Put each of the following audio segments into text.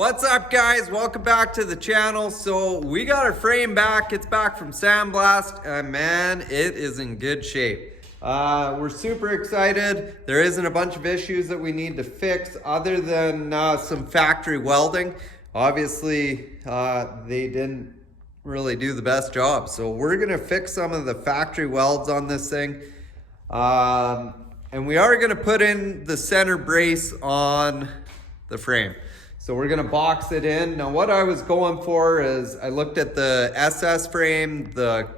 What's up, guys? Welcome back to the channel. So we got our frame back. It's back from sandblast, and man, it is in good shape. We're super excited. There isn't a bunch of issues that we need to fix other than some factory welding. Obviously, they didn't really do the best job. So we're gonna fix some of the factory welds on this thing. And we are gonna put in the center brace on the frame. So we're gonna box it in. Now what I was going for is I looked at the SS frame, the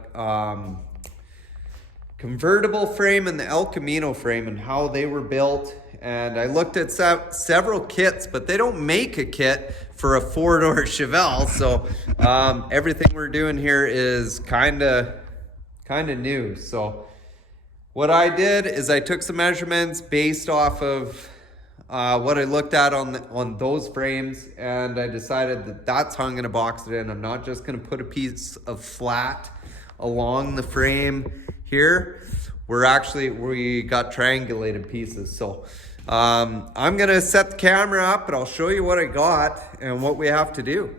convertible frame and the El Camino frame and how they were built. And I looked at several kits, but they don't make a kit for a four-door Chevelle. So everything we're doing here is kinda new. So what I did is I took some measurements based off of what I looked at on those frames, and I decided that that's how I'm gonna box it in. I'm not just gonna put a piece of flat along the frame here. We got triangulated pieces. So I'm gonna set the camera up and I'll show you what I got and what we have to do.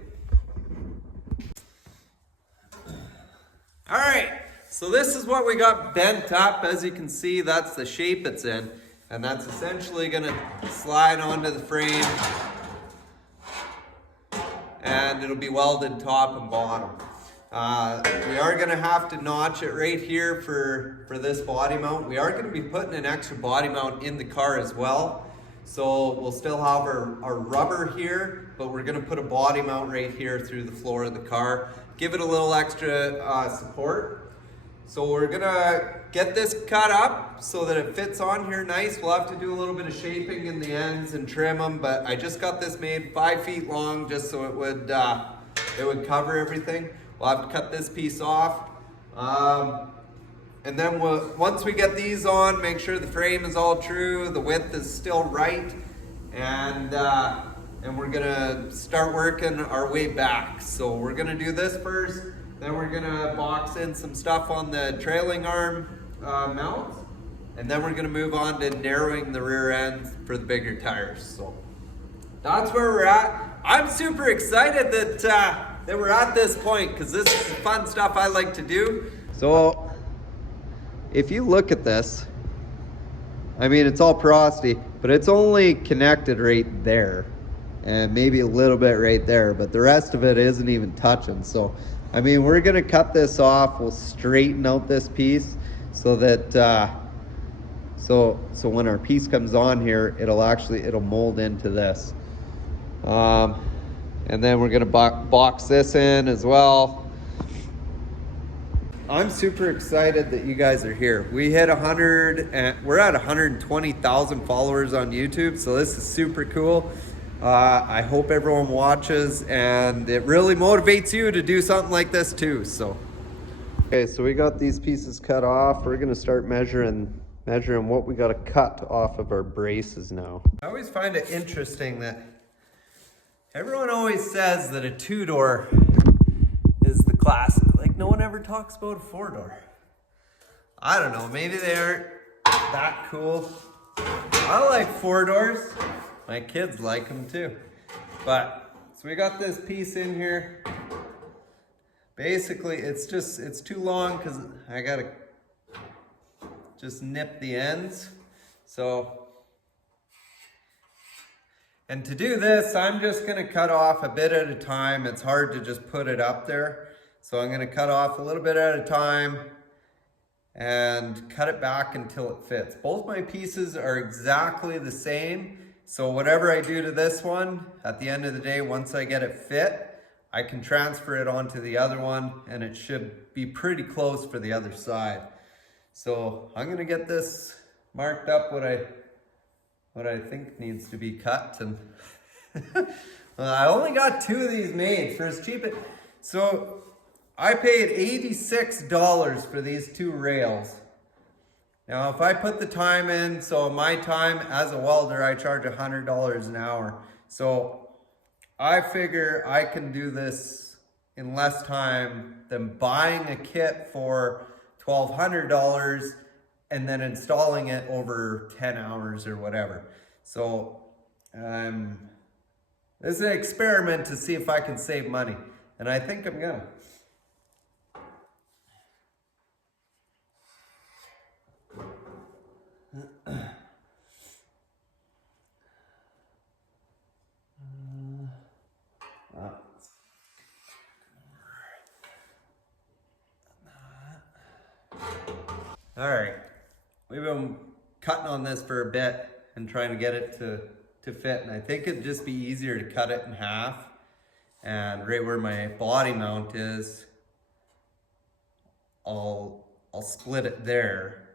All right, so this is what we got bent up. As you can see, that's the shape it's in. And that's essentially gonna slide onto the frame and it'll be welded top and bottom. We are gonna have to notch it right here for this body mount. We are gonna be putting an extra body mount in the car as well. So we'll still have our rubber here, but we're gonna put a body mount right here through the floor of the car. Give it a little extra support. So we're gonna get this cut up so that it fits on here nice. We'll have to do a little bit of shaping in the ends and trim them, but I just got this made 5 feet long just so it would cover everything. We'll have to cut this piece off. And then once we get these on, make sure the frame is all true, the width is still right, and we're gonna start working our way back. So we're gonna do this first. Then we're gonna box in some stuff on the trailing arm mounts, and then we're gonna move on to narrowing the rear end for the bigger tires. So that's where we're at. I'm super excited that we're at this point because this is fun stuff I like to do. So if you look at this, I mean, it's all porosity, but it's only connected right there and maybe a little bit right there, but the rest of it isn't even touching. So I mean, we're gonna cut this off. We'll straighten out this piece so that so when our piece comes on here, it'll mold into this. And then we're gonna box this in as well. I'm super excited that you guys are here. We hit 100 and we're at 120,000 followers on YouTube, so this is super cool. I hope everyone watches, and it really motivates you to do something like this too. So, okay, so we got these pieces cut off. We're gonna start measuring what we got to cut off of our braces now. I always find it interesting that everyone always says that a 2-door is the classic. Like, no one ever talks about a 4-door. I don't know, maybe they aren't that cool. I like 4-doors. My kids like them too. But, so we got this piece in here. Basically, it's too long because I gotta just nip the ends. So, and to do this, I'm just gonna cut off a bit at a time. It's hard to just put it up there. So I'm gonna cut off a little bit at a time and cut it back until it fits. Both my pieces are exactly the same. So whatever I do to this one, at the end of the day, once I get it fit, I can transfer it onto the other one and it should be pretty close for the other side. So I'm gonna get this marked up what I think needs to be cut. And I only got 2 of these made for as cheap. So I paid $86 for these 2 rails. Now, if I put the time in, so my time as a welder, I charge $100 an hour. So I figure I can do this in less time than buying a kit for $1,200 and then installing it over 10 hours or whatever. So we're This is an experiment to see if I can save money. And I think I'm gonna. All right, we've been cutting on this for a bit and trying to get it to fit, and I think it'd just be easier to cut it in half, and right where my body mount is, I'll split it there,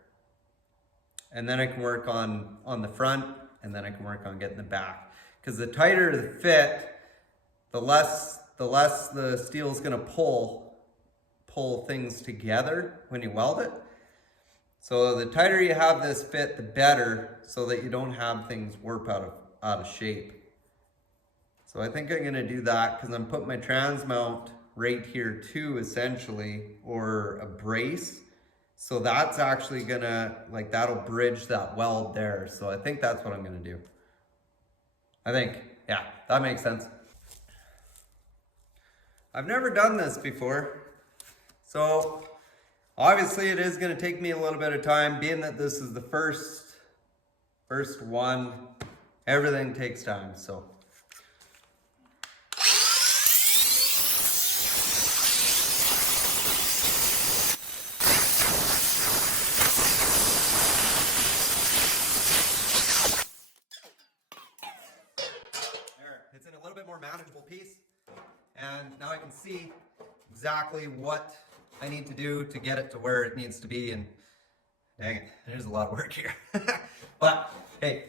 and then I can work on the front, and then I can work on getting the back. Because the tighter the fit, the less the steel's gonna pull things together when you weld it. So the tighter you have this fit, the better, so that you don't have things warp out of shape. So I think I'm gonna do that because I'm putting my trans mount right here too, essentially, or a brace. So that's actually gonna, like, that'll bridge that weld there. So I think that's what I'm gonna do. I think, yeah, that makes sense. I've never done this before. So obviously it is going to take me a little bit of time, being that this is the first one. Everything takes time, so. There, it's in a little bit more manageable piece. And now I can see exactly what I need to do to get it to where it needs to be, and dang it, there's a lot of work here. But hey,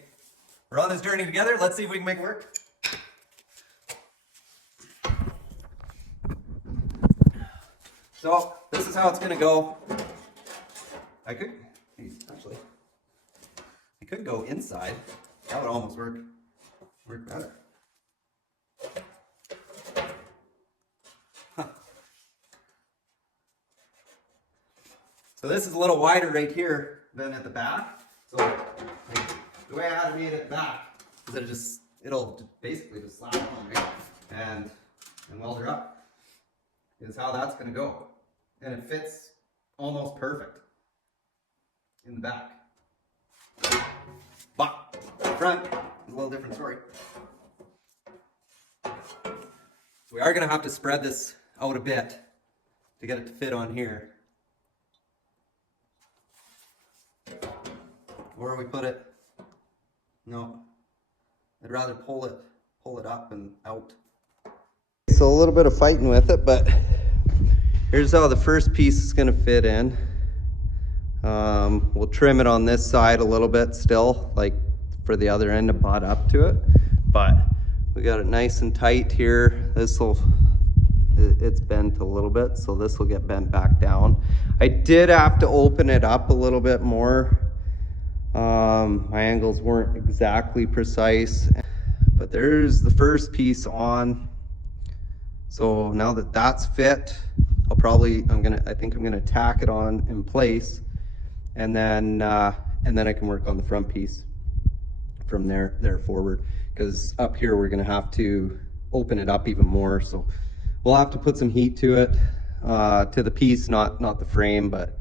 we're on this journey together. Let's see if we can make it work. So this is how it's gonna go. I could go inside. That would almost work better. So this is a little wider right here than at the back. So the way I had it made at the back is it'll basically just slap on right and weld her up, is how that's gonna go. And it fits almost perfect in the back. But the front is a little different story. So we are gonna have to spread this out a bit to get it to fit on here. Where we put it? No, I'd rather pull it up and out. So a little bit of fighting with it, but here's how the first piece is gonna fit in. We'll trim it on this side a little bit still, like for the other end to butt up to it, but we got it nice and tight here. It's bent a little bit, so this will get bent back down. I did have to open it up a little bit more. My angles weren't exactly precise, but there's the first piece on. So now that that's fit, I think I'm gonna tack it on in place, and then I can work on the front piece from there forward, because up here we're gonna have to open it up even more. So we'll have to put some heat to it, to the piece, not the frame, but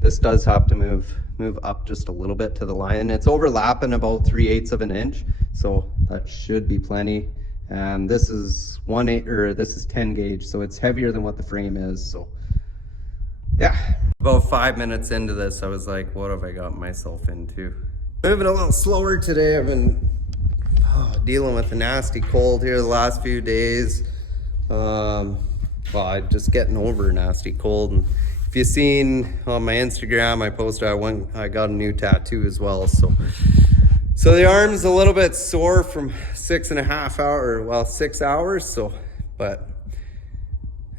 this does have to move up just a little bit to the line. It's overlapping about 3/8 of an inch, so that should be plenty. And this is 10 gauge, so it's heavier than what the frame is. So yeah, about 5 minutes into this, I was like, what have I got myself into? Moving a little slower today. I've been dealing with a nasty cold here the last few days. I'm just getting over a nasty cold. And if you've seen on my Instagram, I posted I got a new tattoo as well. So the arm's a little bit sore from 6 hours. So, but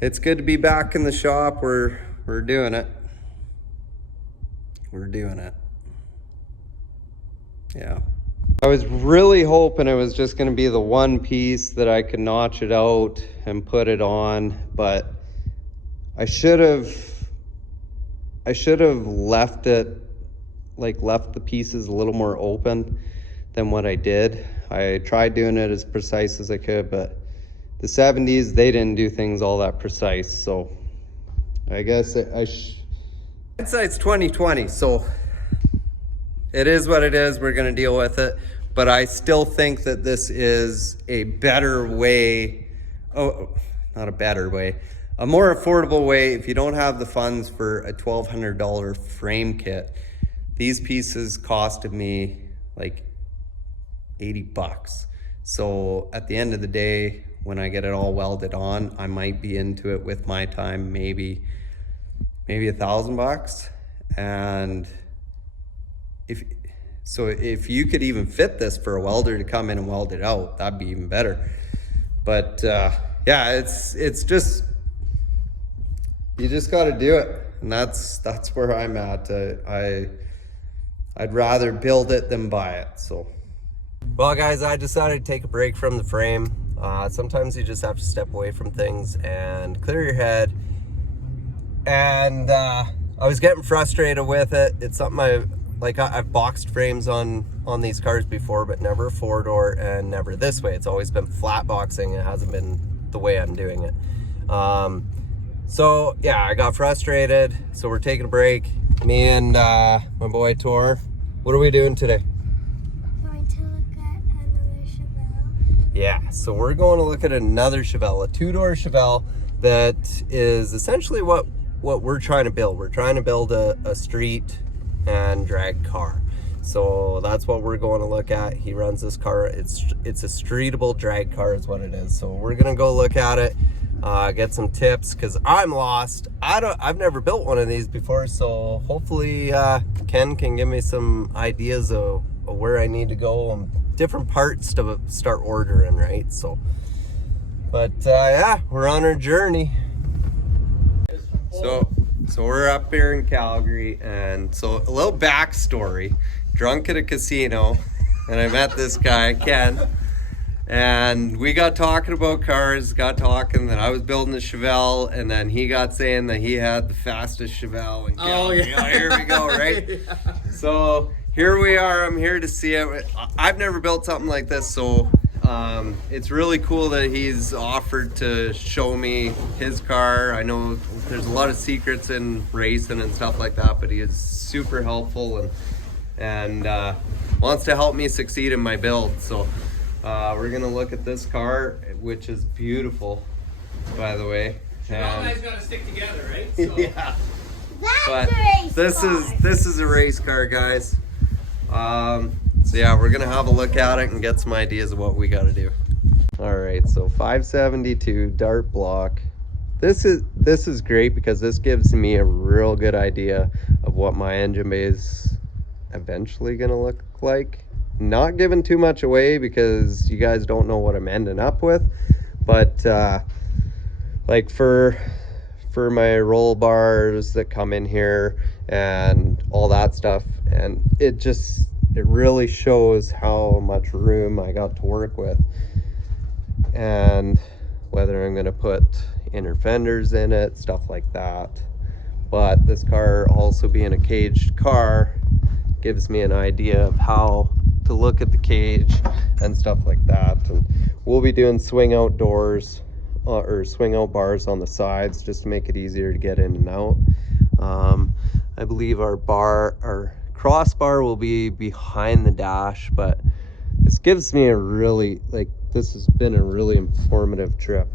it's good to be back in the shop. We're doing it. We're doing it. Yeah. I was really hoping it was just going to be the one piece that I could notch it out and put it on, but I should have left the pieces a little more open. than what I did. I tried doing it as precise as I could, but the 70s, they didn't do things all that precise. So I guess I'd say it's 2020, so it is what it is. We're gonna deal with it. But I still think that this is a better way, not a better way, a more affordable way if you don't have the funds for a $1,200 frame kit. These pieces costed me like 80 bucks. So at the end of the day, when I get it all welded on, I might be into it with my time, maybe $1,000 bucks. And if you could even fit this for a welder to come in and weld it out, that'd be even better. But yeah, it's just, you just got to do it, and that's where I'm at. I'd rather build it than buy it. So, well, guys, I decided to take a break from the frame. Sometimes you just have to step away from things and clear your head. And I was getting frustrated with it. It's something I've boxed frames on these cars before, but never a 4-door and never this way. It's always been flat boxing. It hasn't been the way I'm doing it. So yeah, I got frustrated. So we're taking a break. Me and my boy Tor. What are we doing today? Going to look at another chevelle. Yeah, so we're going to look at another chevelle, a 2-door chevelle that is essentially what we're trying to build. We're trying to build a street and drag car. So that's what we're going to look at. He runs this car. It's a streetable drag car is what it is. So we're gonna go look at it, get some tips, because I'm lost. I've never built one of these before, so hopefully Ken can give me some ideas of where I need to go and different parts to start ordering, right? So, but yeah, we're on our journey. So we're up here in Calgary, and so a little backstory. Drunk at a casino, and I met this guy, Ken, and we got talking about cars, that I was building a Chevelle, and then he got saying that he had the fastest Chevelle in Calgary. Oh, here we go, right? Yeah. So here we are. I'm here to see it. I've never built something like this, so it's really cool that he's offered to show me his car. I know there's a lot of secrets in racing and stuff like that, but he is super helpful and wants to help me succeed in my build. So we're gonna look at this car, which is beautiful, by the way. And all guys gotta stick together, right? So. Yeah. That's a race car. This is a race car, guys. So yeah, we're gonna have a look at it and get some ideas of what we gotta do. All right, so 572 dart block. This is great because this gives me a real good idea of what my engine bay is eventually gonna look like. Not giving too much away because you guys don't know what I'm ending up with, but like for my roll bars that come in here and all that stuff, and it really shows how much room I got to work with, and whether I'm gonna put inner fenders in it, stuff like that. But this car also being a caged car gives me an idea of how to look at the cage and stuff like that. And we'll be doing swing out doors or swing out bars on the sides just to make it easier to get in and out. I believe our crossbar will be behind the dash, but this gives me this has been a really informative trip.